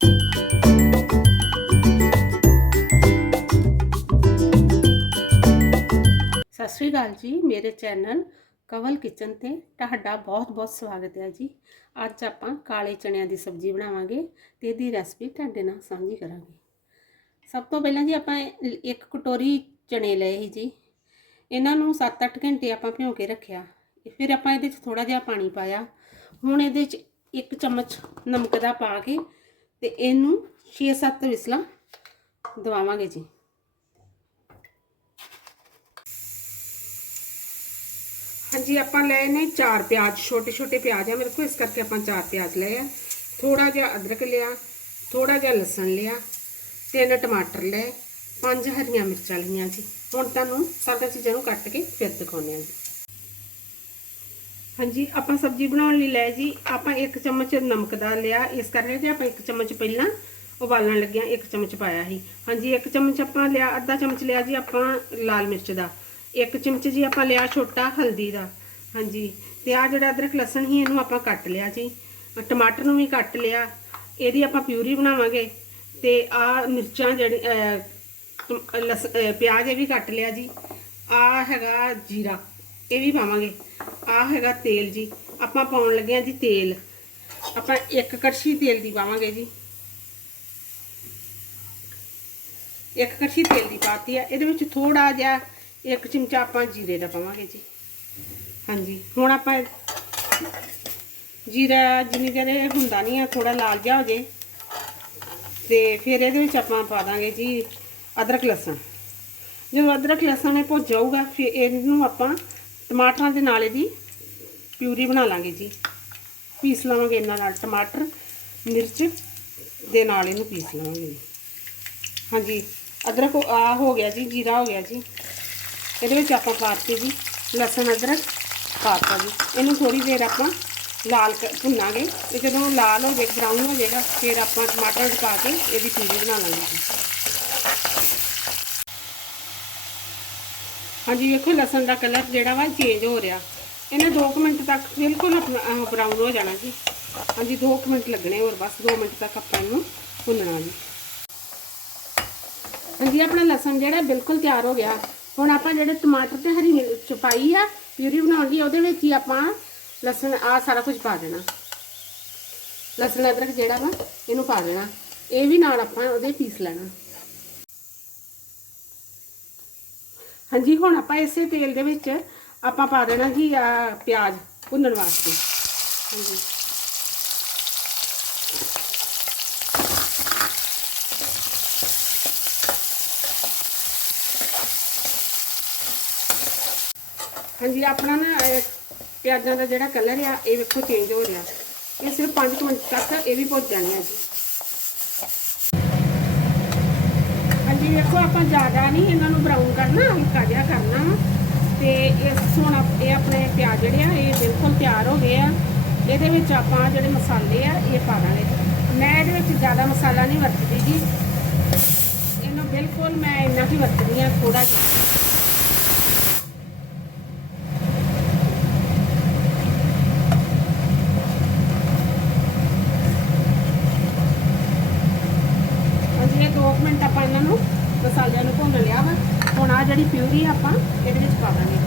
ਸਤਿ ਸ਼੍ਰੀ ਅਕਾਲ ਜੀ, ਮੇਰੇ ਚੈਨਲ ਕਵਲ ਕਿਚਨ ਤੇ ਤੁਹਾਡਾ ਬਹੁਤ-ਬਹੁਤ ਸਵਾਗਤ ਹੈ ਜੀ। ਅੱਜ ਆਪਾਂ ਕਾਲੇ ਚਣਿਆਂ ਦੀ ਸਬਜ਼ੀ ਬਣਾਵਾਂਗੇ ਤੇ ਇਹਦੀ ਰੈਸਪੀ ਤੁਹਾਡੇ ਨਾਲ ਸਾਂਝੀ ਕਰਾਂਗੇ। ਸਭ ਤੋਂ ਪਹਿਲਾਂ ਜੀ ਆਪਾਂ ਇੱਕ ਕਟੋਰੀ ਚਣੇ ਲਏ ਸੀ ਜੀ। ਇਹਨਾਂ ਨੂੰ 7-8 ਘੰਟੇ ਆਪਾਂ ਭਿਓ ਕੇ ਰੱਖਿਆ। ਫਿਰ ਆਪਾਂ ਇਹਦੇ 'ਚ ਥੋੜਾ ਜਿਹਾ ਪਾਣੀ ਪਾਇਆ। ਹੁਣ ਇਹਦੇ 'ਚ ਇੱਕ ਚਮਚ ਨਮਕ ਦਾ ਪਾ ਕੇ ਤੇ ਇਹਨੂੰ 6-7 ਵਿਸਲਾਂ ਦਵਾਵਾਂਗੇ ਜੀ। ਹਾਂਜੀ, ਆਪਾਂ ਲਏ ਨੇ ਚਾਰ ਪਿਆਜ਼ ਛੋਟੇ ਛੋਟੇ ਪਿਆਜ਼ ਆ ਮੇਰੇ ਕੋਲ, ਇਸ ਕਰਕੇ ਆਪਾਂ ਚਾਰ ਪਿਆਜ਼ ਲਏ ਆ। ਥੋੜਾ ਜਿਹਾ ਅਦਰਕ ਲਿਆ ਥੋੜਾ ਜਿਹਾ ਲਸਣ ਲਿਆ, ਤਿੰਨ ਟਮਾਟਰ ਲਏ, ਪੰਜ ਹਰੀਆਂ ਮਿਰਚਾਂ ਲਈਆਂ ਜੀ। ਹੁਣ ਤੁਹਾਨੂੰ ਸਾਰੀਆਂ ਚੀਜ਼ਾਂ ਨੂੰ ਕੱਟ ਕੇ ਫਿਰ ਦਿਖਾਉਂਦੇ ਹਾਂ ਜੀ। ਹਾਂਜੀ, ਆਪਾਂ ਸਬਜ਼ੀ ਬਣਾਉਣ ਲਈ ਲੈ ਜੀ। ਆਪਾਂ ਇੱਕ ਚਮਚ ਨਮਕ ਦਾ ਲਿਆ। ਇਸ ਕਰਕੇ ਕਿ ਆਪਾਂ ਇੱਕ ਚਮਚ ਪਹਿਲਾਂ ਉਬਾਲਣ ਲੱਗਿਆ ਇੱਕ ਚਮਚ ਪਾਇਆ ਸੀ। ਹਾਂਜੀ, ਇੱਕ ਚਮਚ ਆਪਾਂ ਲਿਆ, ਅੱਧਾ ਚਮਚ ਲਿਆ ਜੀ ਆਪਾਂ ਲਾਲ ਮਿਰਚ ਦਾ। ਇੱਕ ਚਮਚ ਜੀ ਆਪਾਂ ਲਿਆ ਛੋਟਾ ਹਲਦੀ ਦਾ। ਹਾਂਜੀ, ਤੇ ਆ ਜਿਹੜਾ ਅਦਰਕ ਲਸਣ ਸੀ, ਇਹਨੂੰ ਆਪਾਂ ਕੱਟ ਲਿਆ ਜੀ। ਟਮਾਟਰ ਨੂੰ ਵੀ ਕੱਟ ਲਿਆ। ਇਹਦੀ ਆਪਾਂ ਪਿਊਰੀ ਬਣਾਵਾਂਗੇ। ਤੇ ਆ ਮਿਰਚਾਂ ਜਿਹੜੀ ਲਸ ਪਿਆਜ਼ ਇਹ ਵੀ ਕੱਟ ਲਿਆ ਜੀ। ਆ ਹੈਗਾ ਜੀਰਾ। ਇਹ ਵੀ ਪਾਵਾਂਗੇ। ਆ ਹੈਗਾ ਤੇਲ ਜੀ। ਆਪਾਂ ਪਾਉਣ ਲੱਗੇ ਆ ਜੀ ਤੇਲ। ਆਪਾਂ ਇੱਕ ਕੜਛੀ ਤੇਲ ਦੀ ਪਾਵਾਂਗੇ ਜੀ। ਇੱਕ ਕੜਛੀ ਤੇਲ ਦੀ ਪਾਤੀ ਆ। ਇਹਦੇ ਵਿੱਚ ਥੋੜਾ ਜਿਹਾ ਇੱਕ ਚਮਚਾ ਆਪਾਂ ਜੀਰੇ ਦਾ ਪਾਵਾਂਗੇ ਜੀ। ਹਾਂਜੀ। ਹੁਣ ਆਪਾਂ ਜੀਰਾ ਜਿੰਨੀ ਦੇਰ ਇਹ ਹੁੰਦਾ ਨਹੀਂ ਆ ਥੋੜਾ ਲਾਲ ਜਿਹਾ ਹੋ ਜੇ। ਤੇ ਫਿਰ ਇਹਦੇ ਵਿੱਚ ਆਪਾਂ ਪਾ ਦਾਂਗੇ ਜੀ ਅਦਰਕ ਲਸਣ। ਜਦੋਂ ਅਦਰਕ ਲਸਣ ਇਹ ਭੁੱਜ ਜਾਊਗਾ, ਫਿਰ ਇਹਨੂੰ ਆਪਾਂ ਟਮਾਟਰਾਂ ਦੇ ਨਾਲ ਇਹਦੀ ਪਿਊਰੀ ਬਣਾ ਲਾਂਗੇ ਜੀ। ਪੀਸ ਲਵਾਂਗੇ ਇਹਨਾਂ ਨਾਲ ਟਮਾਟਰ, ਮਿਰਚ ਦੇ ਨਾਲ ਇਹਨੂੰ ਪੀਸ ਲਵਾਂਗੇ। ਜੀ ਹਾਂਜੀ, ਅਦਰਕ ਆ ਹੋ ਗਿਆ ਜੀ, ਜੀਰਾ ਹੋ ਗਿਆ ਜੀ। ਇਹਦੇ ਵਿੱਚ ਆਪਾਂ ਪਾਤੇ ਜੀ ਲਸਣ, ਅਦਰਕ ਪਾਤਾ ਜੀ। ਇਹਨੂੰ ਥੋੜੀ ਦੇਰ ਆਪਾਂ ਲਾਲ ਕ- ਭੁੰਨਾਂਗੇ ਤੇ ਜਦੋਂ ਲਾਲ ਹੋ ਜਾਏ ਬਰਾਊਨ ਹੋ ਜਾਏਗਾ, ਫਿਰ ਆਪਾਂ ਟਮਾਟਰ ਪਾ ਕੇ ਇਹਦੀ ਪਿਊਰੀ ਬਣਾ ਲਾਂਗੇ ਜੀ। ਹਾਂਜੀ, ਵੇਖੋ ਲਸਣ ਦਾ ਕਲਰ ਜਿਹੜਾ ਵਾ ਚੇਂਜ ਹੋ ਰਿਹਾ। ਇਹਨੇ 2 ਮਿੰਟ ਤੱਕ ਬਿਲਕੁਲ ਬਰਾਊਨ ਹੋ ਜਾਣਾ ਜੀ। ਹਾਂਜੀ 2 ਮਿੰਟ ਲੱਗਣੇ ਹੋਰ, ਬਸ 2 ਮਿੰਟ ਤੱਕ ਆਪਾਂ ਇਹਨੂੰ ਭੁੰਨਣਾ ਜੀ। ਹਾਂਜੀ, ਆਪਣਾ ਲਸਣ ਜਿਹੜਾ ਬਿਲਕੁਲ ਤਿਆਰ ਹੋ ਗਿਆ। ਹੁਣ ਆਪਾਂ ਜਿਹੜੇ ਟਮਾਟਰ ਤੇ ਹਰੀ ਮਿਰਚ ਪਾਈ ਆ ਪਿਊਰੀ ਬਣਾਉਣ ਲਈ, ਉਹਦੇ ਵਿੱਚ ਹੀ ਆਪਾਂ ਲਸਣ ਆ ਸਾਰਾ ਕੁਝ ਪਾ ਦੇਣਾ। ਲਸਣ ਅਦਰਕ ਜਿਹੜਾ ਵਾ, ਇਹਨੂੰ ਪਾ ਦੇਣਾ। ਇਹ ਵੀ ਨਾਲ ਆਪਾਂ ਉਹਦੇ ਪੀਸ ਲੈਣਾ। ਹਾਂਜੀ, ਹੁਣ ਆਪਾਂ ਇਸੇ ਤੇਲ ਦੇ ਵਿੱਚ ਆਪਾਂ ਪਾ ਦੇਣਾ ਜੀ ਆ ਪਿਆਜ਼ ਭੁੰਨਣ ਵਾਸਤੇ। ਹਾਂਜੀ। ਹਾਂਜੀ, ਆਪਣਾ ਨਾ, ਇਹ ਪਿਆਜ਼ਾਂ ਦਾ ਜਿਹੜਾ ਕਲਰ ਆ, ਇਹ ਵੇਖੋ ਚੇਂਜ ਹੋ ਰਿਹਾ। ਇਹ ਸਿਰਫ 5 ਮਿੰਟ ਤੱਕ ਇਹ ਵੀ ਭੁੱਜ ਜਾਣੇ ਆ ਜੀ। ਹਾਂਜੀ ਵੇਖੋ, ਆਪਾਂ ਜ਼ਿਆਦਾ ਨਹੀਂ ਇਹਨਾਂ ਨੂੰ ਬਰਾਊਨ ਕਰਨਾ, ਹਲਕਾ ਜਿਹਾ ਕਰਨਾ ਤੇ ਇਸ ਹੁਣ ਇਹ ਆਪਣੇ ਪਿਆਜ਼ ਜਿਹੜੇ ਆ, ਇਹ ਬਿਲਕੁਲ ਤਿਆਰ ਹੋ ਗਏ ਆ। ਇਹਦੇ ਵਿੱਚ ਆਪਾਂ ਜਿਹੜੇ ਮਸਾਲੇ ਆ, ਇਹ ਪਾ ਦਾਂਗੇ। ਮੈਂ ਇਹਦੇ ਵਿੱਚ ਜ਼ਿਆਦਾ ਮਸਾਲਾ ਨਹੀਂ ਵਰਤਦੀ ਜੀ। ਇਹਨੂੰ ਬਿਲਕੁਲ ਮੈਂ ਇੰਨਾ ਹੀ ਵਰਤਦੀ ਆ ਥੋੜਾ ਜਿਹਾ। ਅਸੀਂ ਇਹ 2 ਮਿੰਟ ਆਪਾਂ ਇਹਨਾਂ ਨੂੰ ਮਸਾਲਿਆਂ ਨੂੰ ਭੁੰਨ ਲਿਆ ਵਾ। ਹੁਣ ਆ ਜਿਹੜੀ ਪਿਊਰੀ ਆਪਾਂ, ਇਹਦੇ ਵਿੱਚ ਪਾ ਦਾਂਗੇ।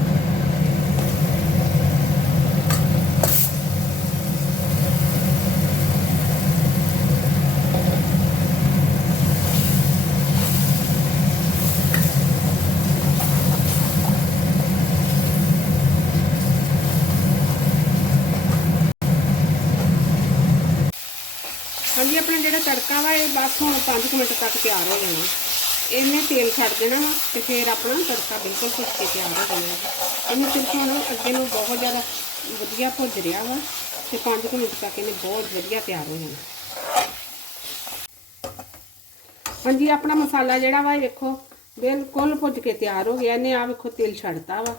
ਹਾਂਜੀ, ਆਪਣਾ ਜਿਹੜਾ ਤੜਕਾ ਵਾ, ਇਹ ਬਸ ਹੁਣ 5 ਮਿੰਟ ਤੱਕ ਤਿਆਰ ਹੋ ਜਾਣਾ। ਇਹਨੇ ਤੇਲ ਛੱਡ ਦੇਣਾ ਵਾ ਤੇ ਫਿਰ ਆਪਣਾ ਤੜਕਾ ਬਿਲਕੁਲ ਭੁੱਜ ਕੇ ਤਿਆਰ ਹੋ ਜਾਣਾ ਜੀ। ਇਹਨੂੰ ਸਿਰਫ ਹੁਣ ਅੱਗੇ ਨੂੰ ਬਹੁਤ ਜ਼ਿਆਦਾ ਵਧੀਆ ਭੁੱਜ ਰਿਹਾ ਵਾ ਤੇ 5 ਮਿੰਟ ਤੱਕ ਇਹਨੇ ਬਹੁਤ ਵਧੀਆ ਤਿਆਰ ਹੋ ਜਾਣਾ। ਹਾਂਜੀ, ਆਪਣਾ ਮਸਾਲਾ ਜਿਹੜਾ ਵਾ ਵੇਖੋ, ਬਿਲਕੁਲ ਭੁੱਜ ਕੇ ਤਿਆਰ ਹੋ ਗਿਆ। ਇਹਨੇ ਆ ਵੇਖੋ ਤੇਲ ਛੱਡਤਾ ਵਾ।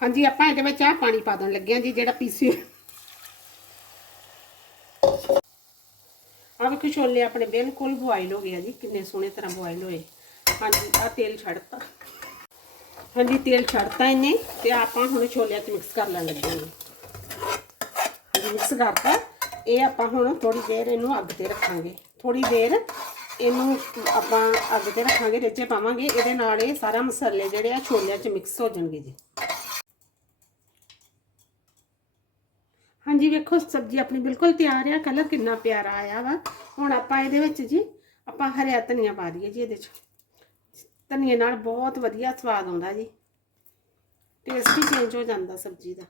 ਹਾਂਜੀ, ਆਪਾਂ ਇਹਦੇ ਵਿੱਚ ਆ ਪਾਣੀ ਪਾ ਦੇਣ ਲੱਗੇ ਆ ਜੀ, ਜਿਹੜਾ ਪੀਸੀ ਆ ਛੋਲੇ ਆਪਣੇ ਬਿਲਕੁਲ ਬੋਇਲ ਹੋ ਗਏ ਆ ਜੀ, ਕਿੰਨੇ ਸੋਹਣੇ ਤਰ੍ਹਾਂ ਬੋਇਲ ਹੋਏ। ਹਾਂਜੀ ਆ ਤੇਲ ਛੱਡਤਾ। ਹਾਂਜੀ, ਤੇਲ ਛੱਡਤਾ ਇਹਨੇ ਤੇ ਆਪਾਂ ਹੁਣ ਛੋਲਿਆਂ 'ਚ ਮਿਕਸ ਕਰ ਲੈਣ ਲੱਗੇ ਹਾਂ। ਮਿਕਸ ਕਰਤਾ। ਇਹ ਆਪਾਂ ਹੁਣ ਥੋੜੀ ਦੇਰ ਇਹਨੂੰ ਅੱਗ ਤੇ ਰੱਖਾਂਗੇ। ਥੋੜੀ ਦੇਰ ਇਹਨੂੰ ਆਪਾਂ ਅੱਗ ਤੇ ਰੱਖਾਂਗੇ ਰੇਚੇ ਪਾਵਾਂਗੇ। ਇਹਦੇ ਨਾਲ ਇਹ ਸਾਰਾ ਮਸਾਲੇ ਜਿਹੜੇ ਆ ਛੋਲਿਆਂ 'ਚ ਮਿਕਸ ਹੋ ਜਾਣਗੇ ਜੀ। ਹਾਂਜੀ, ਵੇਖੋ, ਸਬਜ਼ੀ ਆਪਣੀ ਬਿਲਕੁਲ ਤਿਆਰ ਆ, ਕਲਰ ਕਿੰਨਾ ਪਿਆਰਾ ਆਇਆ ਵਾ। ਹੁਣ ਆਪਾਂ ਇਹਦੇ ਵਿੱਚ ਜੀ, ਆਪਾਂ ਹਰਿਆ ਧਨੀਆ ਪਾ ਦਈਏ ਜੀ ਇਹਦੇ 'ਚ। ਧਨੀਏ ਨਾਲ ਬਹੁਤ ਵਧੀਆ ਸਵਾਦ ਆਉਂਦਾ ਜੀ। ਟੇਸਟ ਹੀ ਚੇਂਜ ਹੋ ਜਾਂਦਾ ਸਬਜ਼ੀ ਦਾ।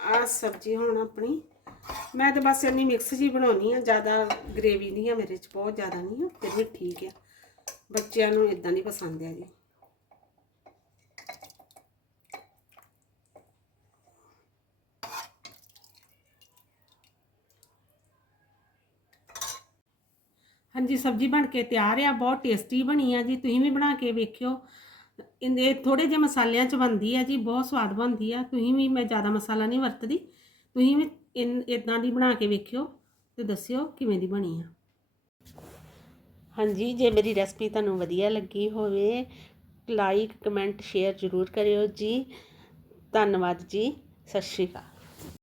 ਆ ਸਬਜ਼ੀ ਹੁਣ ਆਪਣੀ, ਮੈਂ ਤਾਂ ਬਸ ਇੰਨੀ ਮਿਕਸ ਜੀ ਬਣਾਉਣੀ ਆ, ਜ਼ਿਆਦਾ ਗ੍ਰੇਵੀ ਨਹੀਂ ਆ ਮੇਰੇ 'ਚ, ਬਹੁਤ ਜ਼ਿਆਦਾ ਨਹੀਂ ਆ, ਫਿਰ ਵੀ ਠੀਕ ਆ। ਬੱਚਿਆਂ ਨੂੰ ਇਦਾਂ ਨਹੀਂ ਪਸੰਦ ਆ ਜੀ। ਹਾਂਜੀ ਸਬਜ਼ੀ ਬਣ ਕੇ ਤਿਆਰ ਆ, ਬਹੁਤ ਟੇਸਟੀ ਬਣੀ ਆ ਜੀ, ਤੁਸੀਂ ਵੀ ਬਣਾ ਕੇ ਵੇਖਿਓ। ਇਹ ਥੋੜੇ ਜਿਹੇ ਮਸਾਲਿਆਂ ਚ ਬਣਦੀ ਆ ਜੀ, ਬਹੁਤ ਸਵਾਦ ਬਣਦੀ ਆ, ਤੁਸੀਂ ਵੀ ਮੈਂ ਜ਼ਿਆਦਾ ਮਸਾਲਾ ਨਹੀਂ ਵਰਤਦੀ, ਤੁਸੀਂ ਵੀ ਇਦਾਂ ਦੀ ਬਣਾ ਕੇ ਵੇਖਿਓ ਤੇ ਦੱਸਿਓ ਕਿਵੇਂ ਦੀ ਬਣੀ ਆ। ਹਾਂਜੀ, ਜੇ ਮੇਰੀ ਰੈਸਪੀ ਤੁਹਾਨੂੰ ਵਧੀਆ ਲੱਗੀ ਹੋਵੇ ਲਾਈਕ ਕਮੈਂਟ ਸ਼ੇਅਰ ਜ਼ਰੂਰ ਕਰਿਓ ਜੀ। ਧੰਨਵਾਦ ਜੀ, ਸਤਿ ਸ਼੍ਰੀ ਅਕਾਲ।